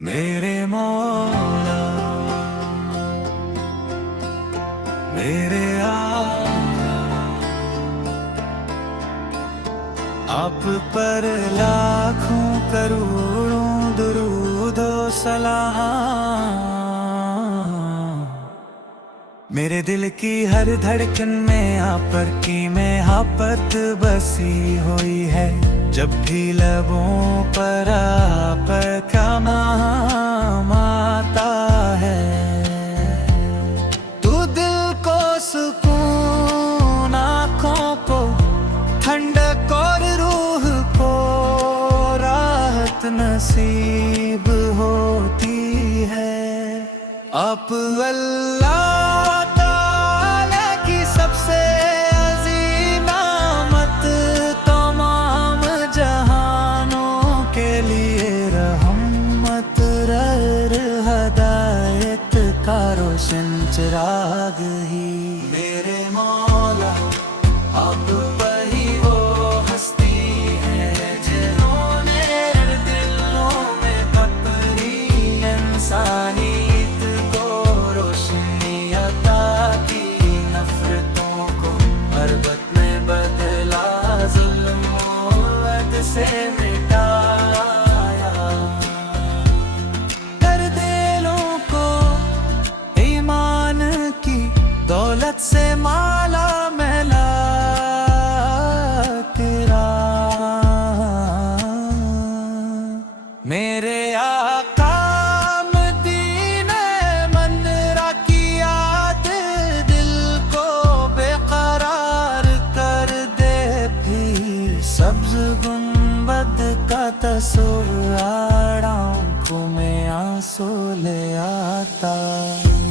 मेरे मौला मेरे आका, आप पर लाखों करोड़ों दुरूदो सलाम। मेरे दिल की हर धड़कन में आप पर की मोहब्बत बसी हुई है। जब भी लबों पर आप का नाम आता है, तू दिल को सुकून, आँखों को ठंडक और रूह को राहत नसीब होती है। आप अल्लाह ताला की सबसे अजीम नामत, तमाम जहानों के लिए रहमत, हदायत का रोशन चिराग ही। मेरे मौला आप पर ही वो हस्ती है जिन्होंने दिलों में पपरी इंसानियत को रोशनी अता की, नफरतों को मरबत में बदला, जुल्म वद से मिटाया, कर दिलों को ईमान की दौलत से माला मैला तेरा। मेरे आका मदीने मनरा की याद दिल को बेकरार कर दे, फिर सब्ज गुंबद का तस्वीर आंखों में आंसू ले आता।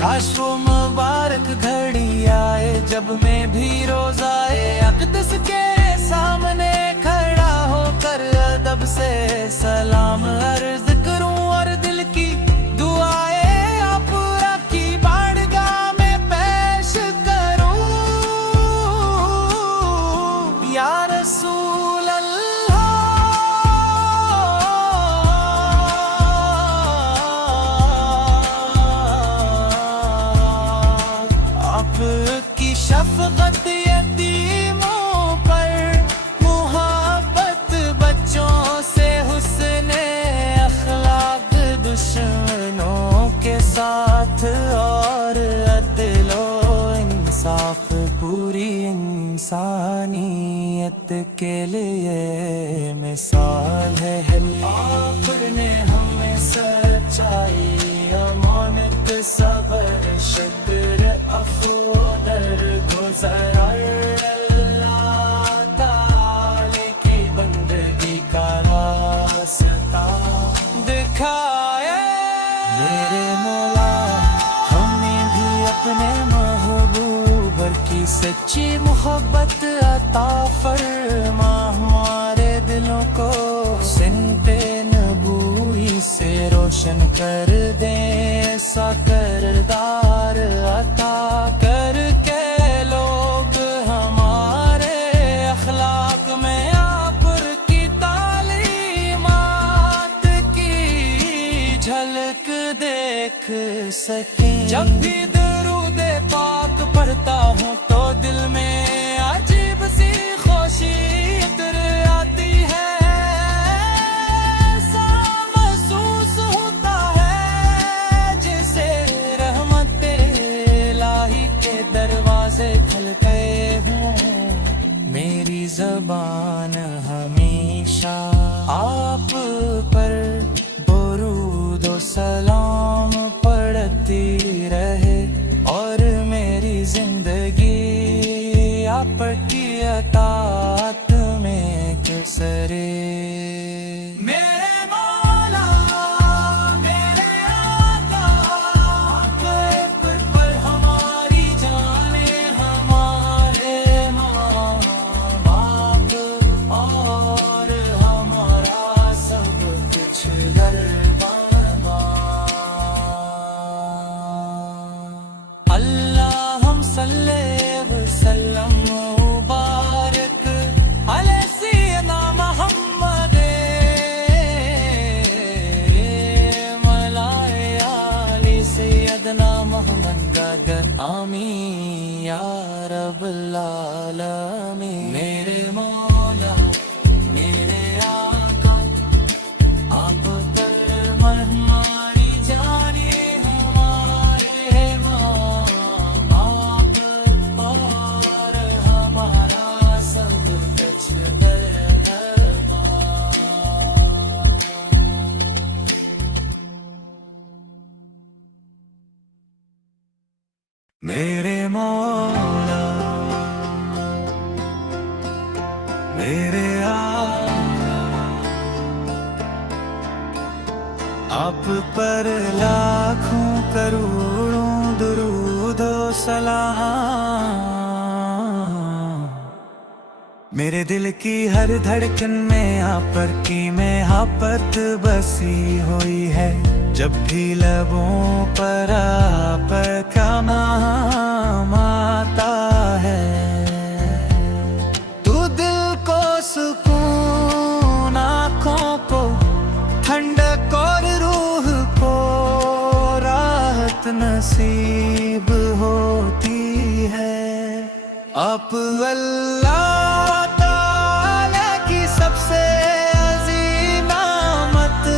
काश वो मुबारक घड़ी आए जब मैं भी रोज़ाए अक़दस के सामने खड़ा होकर अदब से सलाम अर्ज करूं और दिल की दुआएं आपुरा की बारगाह में पेश करूं। या रसूल अल्लाह, आपकी शफ़क़त यतीमों पर, मुहब्बत बच्चों से, हुस्ने अखलाक दुश्मनों के साथ, और अदलो इंसाफ पूरी इंसानियत के लिए मिसाल है। आपने हमें सच्चाई, अमानत, सब्र, शुक्र, अफ़्व, दरगुज़र, अल्लाह ताला की बंदगी का रास्ता दिखाए। मेरे मौला हमें भी अपने महबूब की सच्ची मोहब्बत अता फरमा, हमारे दिलों को सिनते नबूई से रोशन कर दे, ऐसा करदार अता करके लोग हमारे अखलाक में आप की तालीमात की झलक देख सकें। जब भी दरूद पाक पढ़ता हूँ तो दिल में अजीब सी खुशी उतर आती है, ऐसा महसूस होता है जिसे रहमत इलाही के दरवाजे खुल गए हों। मेरी ज़बान हमेशा आप पर दुरूद व सलाम पढ़ती रहे, और मेरी जिंदगी आप की अताअत में गुज़रे। मेरे मौला मेरे आका, आप पर हमारी जाने, हमारे माँ बाप और हमारा सब कुछ दरबार। अल्लाह हम सल्ले वसल्लम मुबारक अलैहि सय्यदना मुहम्मद اگر آمین یا رب العالمین میرے مولا میرے آقا آپ پر ہماری جانی ہمارے امام آپ اور ہمارا سب کچھ میرے مولا میرے آقا آپ پر لاکھوں کروڑوں درود و سلام میرے دل کی ہر دھڑکن میں آپ پر کی محبت بسی ہوئی ہے جب بھی لبوں پر آپ کا نام آتا ہے تو دل کو سکون آنکھوں کو ٹھنڈک اور روح کو راحت نصیب ہوتی ہے آپ اللہ تعالی کی سب سے عظیم نعمت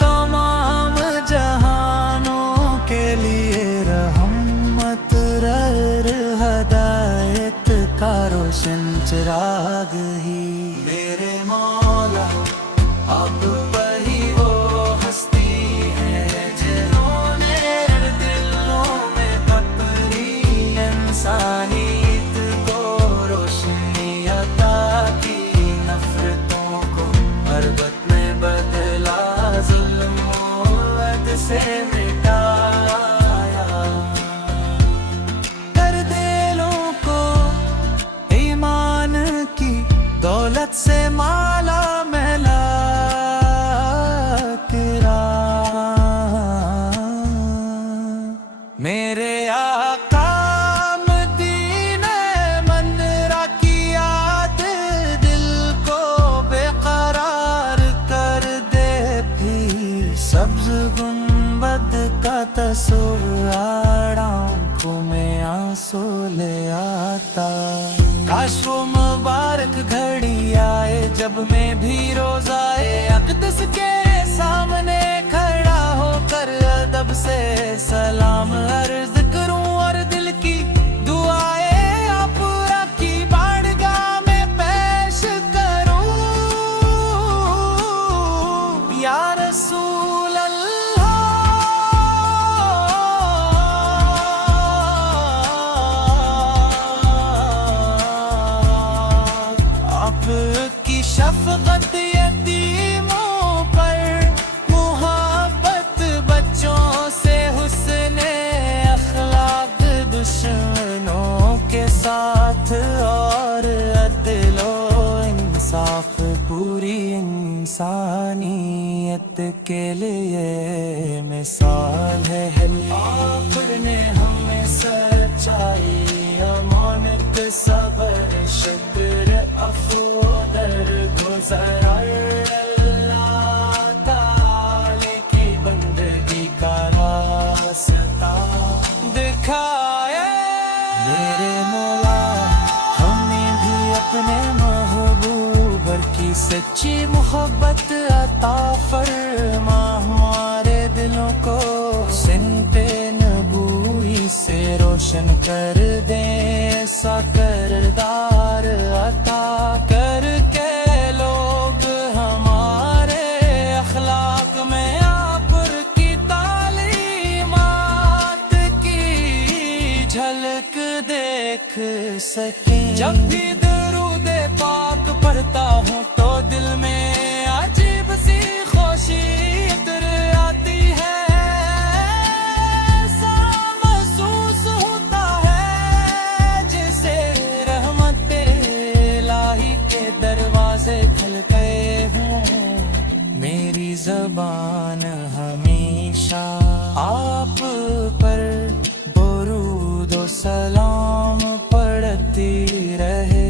تمام جہانوں کے لیے رحمت رر ہدایت کا روشن چراغ ہی میرے مولا آپ پر ہی وہ ہستی ہے جنہوں نے دلوں میں پپری انسانیت کو روشنی عطا کی نفرتوں کو محبت میں بدلا ظلم و عدل سے مٹایا کر دلوں کو ایمان کی دولت سے مالا ملا کرا میرے آقا مدینہ منورہ کی یاد دل کو بے قرار کر دے پھر سبز گنبد کا تصور آنکھوں میں آنسو لے آتا کاش وہ مبارک گھڑی آئے جب میں بھی روزائے اقدس کے سامنے کھڑا ہو کر ادب سے سلام عرض کروں اور دل کی دعائیں آپ کی بارگاہ میں پیش کروں یا رسول اللہ آپ کی شفقت یتیموں پر محبت بچوں سے حسن اخلاق دشمنوں کے ساتھ اور عدل و انصاف پوری انسانیت کے لیے مثال ہے آپ نے ہمیں سچائی امانت صبر شکر عفو درگزر اللہ تعالی کی بندگی کا راستہ دکھائے میرے مولا ہمیں بھی اپنے محبوب کی سچی محبت عطا فرما ہمارے دلوں کو سمت نبوی سے روشن کر دے ایسا کردار عطا کر کے لوگ ہمارے اخلاق میں آپ کی تعلیمات کی جھلک دیکھ سکیں جب بھی درود پاک پڑھتا ہوں تو دل میں عجیب سی خوشی اتر آتی ہے ایسا محسوس ہوتا ہے جسے رحمت الہی کے دروازے کھل گئے ہوں میری زبان ہمیشہ آپ پر درود و سلام پڑھتی رہے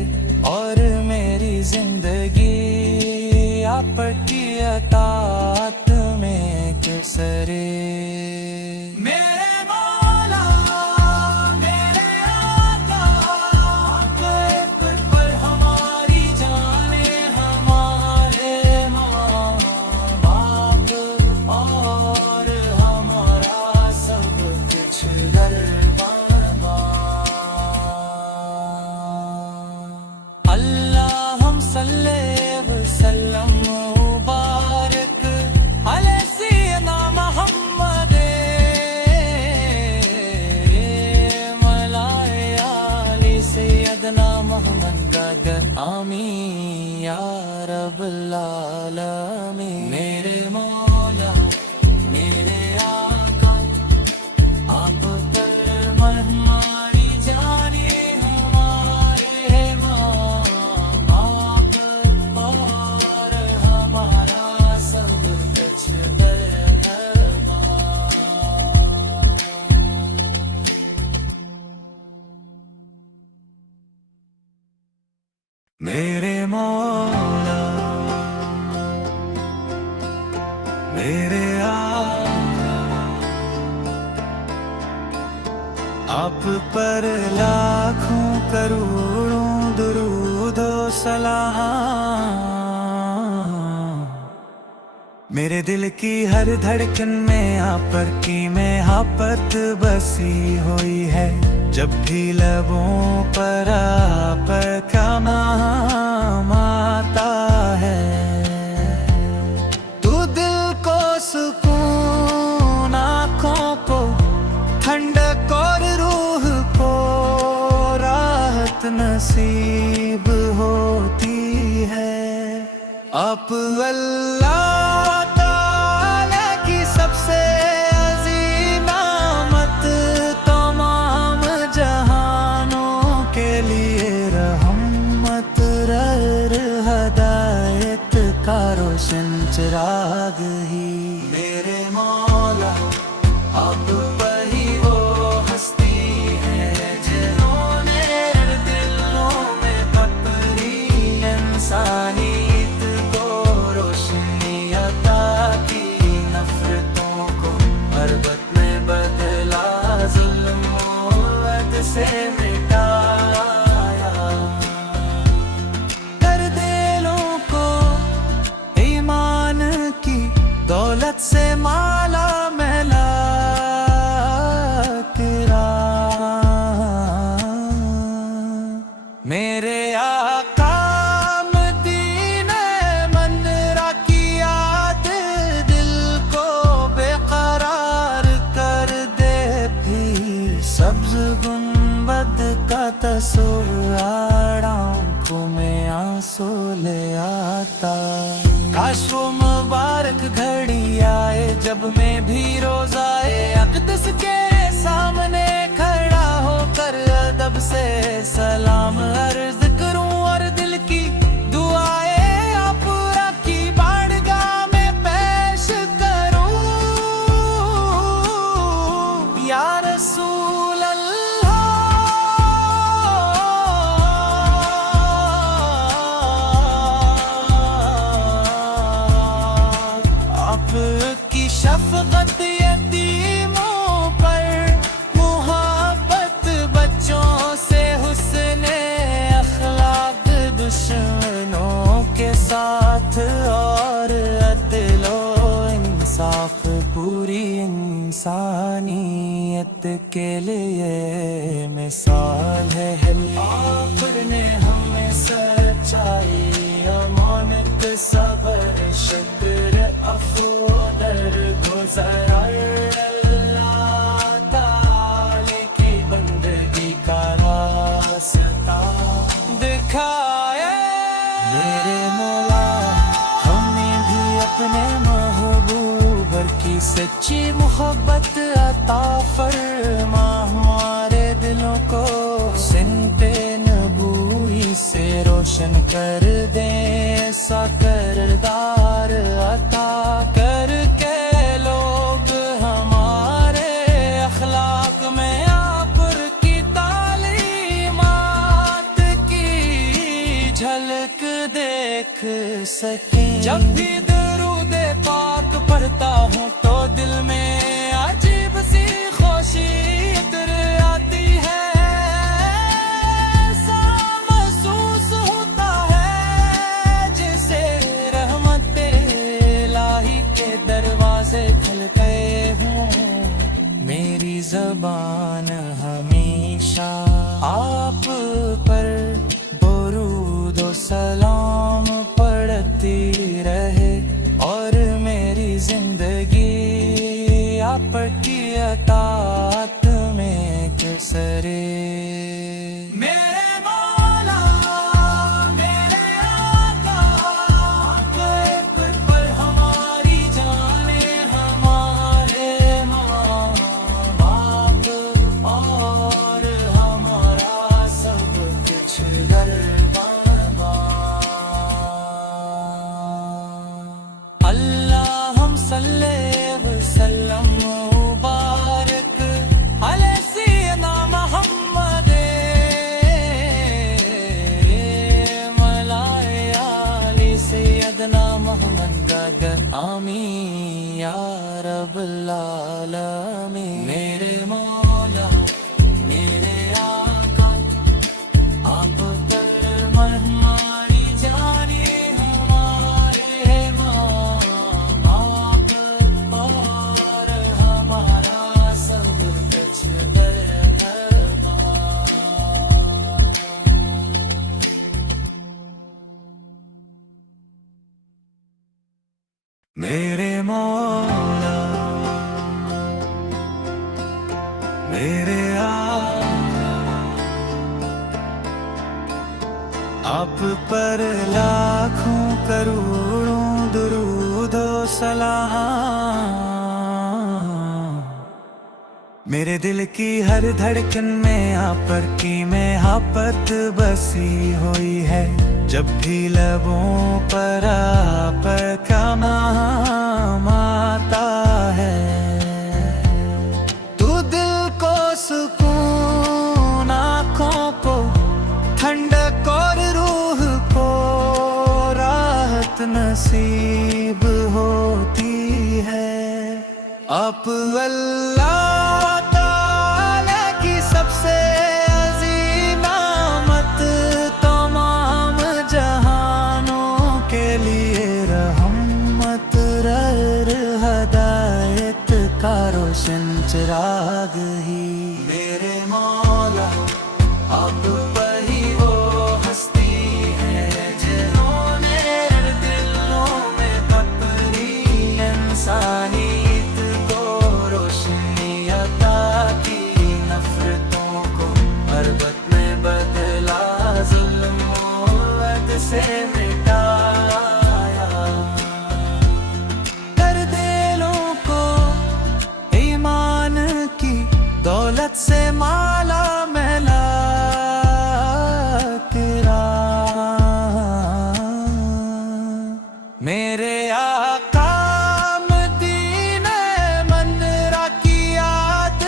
اور میری زندگی آپ کی اطاعت میں گزرے میرے مولا मोहम्मद गागर आमीन या रब्बल आलमीन। मेरे मौला मेरे आका आप पर हमारी जाने हमारे इमाम आप और हमारा सब कुछ मेरे मौला मेरे आका आप पर लाखों करोड़ों दुरूद ओ सलाम। मेरे दिल की हर धड़कन में आप पर की महब्बत बसी हुई है। जब भी लबों पर आप का नाम आता है तो दिल को सुकून, आँखों को ठंडक और रूह को राहत नसीब होती है। आप अल्लाह ताला की सबसे अजीम नामत, तमाम जहानों के लिए रहमत, हदायत का रोशन चिराग ही। मेरे मौला आप पर ही वो हस्ती है जिन्होंने दिलों में पकड़ी इंसानियत को रोशनी अता की, नफरतों को मरबत में बदला, जुल्म से मिटाया, कर दिलों को ईमान की दौलत से माला मैला करा। मेरे आका मदीने मनरा की याद दिल को बेकरार कर दे, फिर सब्ज गुंबद का तस्वीर आंखों में आंसू ले आता। काश वो मुबारक घड़ी आए जब मैं भी रोज़ाए अक़दस के सामने खड़ा होकर अदब से सलाम अर्ज करूं और दिल की दुआएं आप की बारगाह में पेश करूं। या रसूल अल्लाह आपकी शफ़क़त यतीमों पर, मुहब्बत बच्चों से, हुस्ने अखलाक दुश्मनों के साथ, और अदलो इंसाफ पूरी इंसानियत के लिए मिसाल है। आपने हमें सच्चाई, अमानत, सब्र, शुक्र, अफ़्व, दरगुज़र अल्लाह ताला की बंदगी का रास्ता दिखाए। मेरे मौला हमें भी अपने महबूब की सच्ची मोहब्बत अता फरमा, हमारे दिलों को सिनते नबूई से रोशन कर दे, ऐसा करदार अता करके लोग हमारे अखलाक में आप की तालीमात की झलक देख सकें। जब भी दरूद पाक पढ़ता हूँ तो दिल में अजीब सी खुशी उतर आती है, ऐसा महसूस होता है जिसे रहमत इलाही के दरवाजे खुल गए हों। मेरी ज़बान हमेशा आप पर दुरूद व सलाम पढ़ती रहे, और मेरी जिंदगी आपकी अताअत में गुज़रे। मेरे मौला आमीन या रब्बल आलमीन। मेरे मौला मेरे आका आप पर हमारी जाने हमारे इमाम आप और हमारा सब कुछ बरहमा। मेरे मौला मेरे आप पर लाखों करोड़ों दुरूद और सलाम। मेरे दिल की हर धड़कन में आप पर की मोहब्बत बसी हुई है। जब भी लबों पर आप का नाम आता है तो दिल को सुकून, आँखों को ठंडक और रूह को राहत नसीब होती है। आप अल्लाह ताला की सबसे अजीम आमत, तमाम जहानों के लिए रहमत, हदायत का रोशन चिराग ही। मेरे मौला आप पर ही वो हस्ती है जिन्होंने दिलों में पपरी इंसानियत को रोशनी अता की, नफरतों को मोहब्बत में बदला, जुल्म और से मिटाया, कर दिलों को ईमान की दौलत से माला मैला करा। मेरे आका मदीने मनरा की याद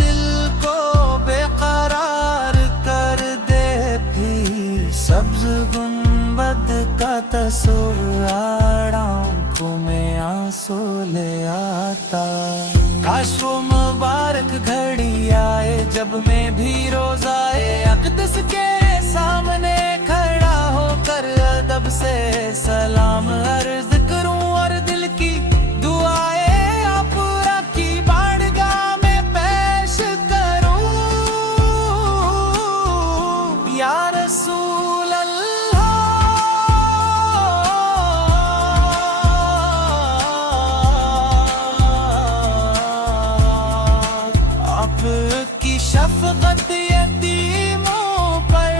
दिल को बेकरार कर दे, फिर सब्ज गुंबद का तस्वीर आंखों में आंसू ले आता। काश वो मुबारक घड़ी आए जब मैं भी रोज आए अक़दस के सामने खड़ा होकर अदब से सलाम अर्ज करूं और दिल की दुआएं आप की बारगाह में पेश करूं। या रसूल अल्लाह आपकी शफ़क़त यतीमों पर,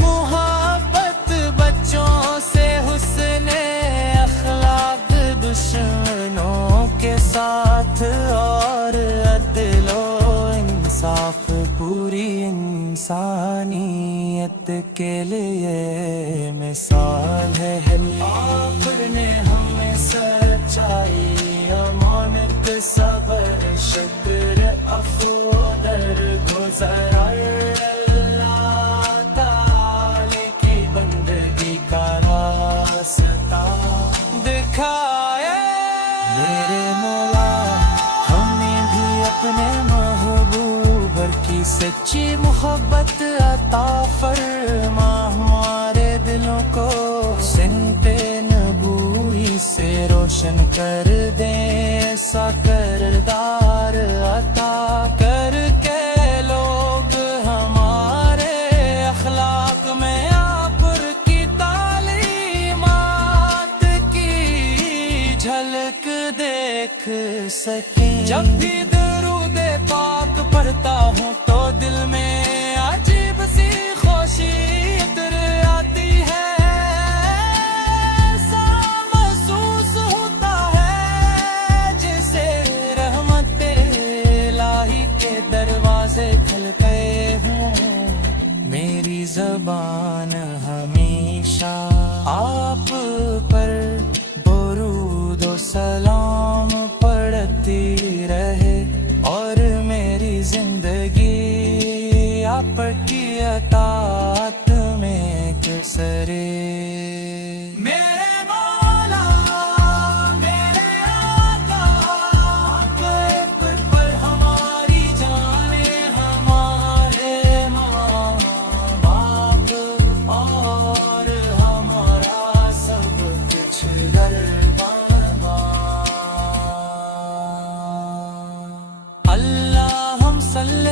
मुहब्बत बच्चों से, हुस्न अखलाक दुश्मनों के साथ, और अदलो इंसाफ पूरी इंसानियत के लिए मिसाल है। आपने हमें सच्चाई, अमानत, सब्र, शुक्र, अफ़्व, दरगुज़र अल्लाह ताला की बंदगी का रास्ता दिखाए। मेरे मौला हमें भी अपने महबूब की सच्ची मोहब्बत अता फरमा, हमारे दिलों को सिनते नबूई से रोशन कर दे, ऐसा करदार अता कर के लोग हमारे अखलाक में आप की तालीमात की झलक देख सकें। जब भी दरूद पाक पढ़ता हूँ तो दिल में अजीब सी खुशी उतर आती है, ऐसा महसूस होता है जैसे रहमत इलाही के दरवाजे खुल गए हों। मेरी ज़बान हमेशा आप पर दुरूद और सलाम पढ़ती रहे, और मेरी जिंदगी आपकी अताअत में गुज़रे। मेरे मौला पल्ले